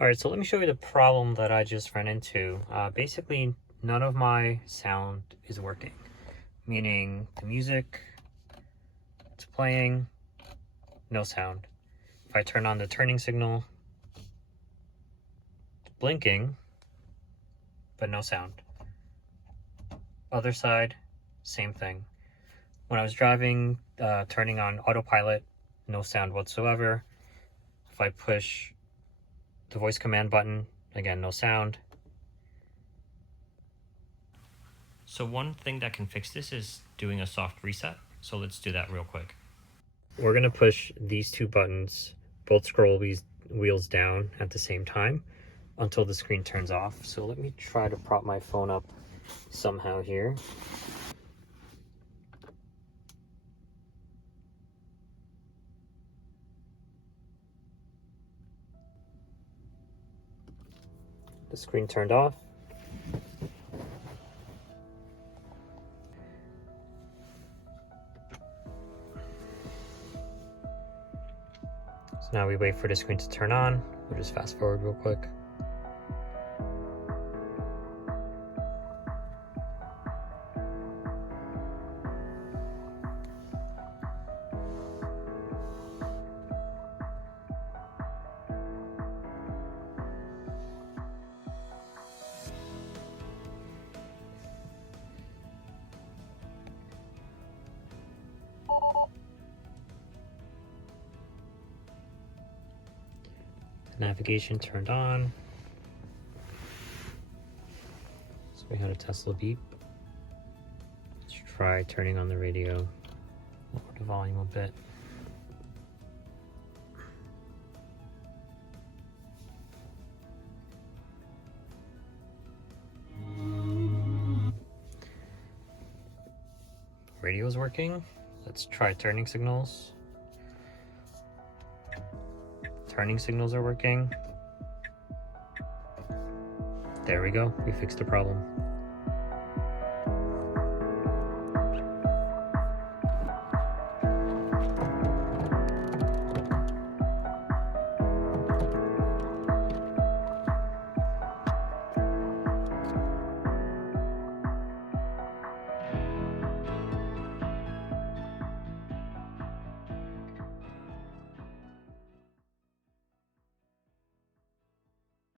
All right, so let me show you the problem that I just ran into. Basically, none of my sound is working, meaning the music, it's playing, no sound. If I turn on the turning signal, it's blinking, but no sound. Other side, same thing. When I was driving, turning on autopilot, no sound whatsoever. If I push the voice command button, again, no sound. So one thing that can fix this is doing a soft reset. So let's do that real quick. We're gonna push these two buttons, both scroll wheels down at the same time until the screen turns off. So let me try to prop my phone up somehow here. The screen turned off. So now we wait for the screen to turn on. We'll just fast forward real quick. The navigation turned on. So we had a Tesla beep. Let's try turning on the radio. Lower the volume a bit. Radio's working. Let's try turning signals. Turning signals are working. There we go. We fixed the problem.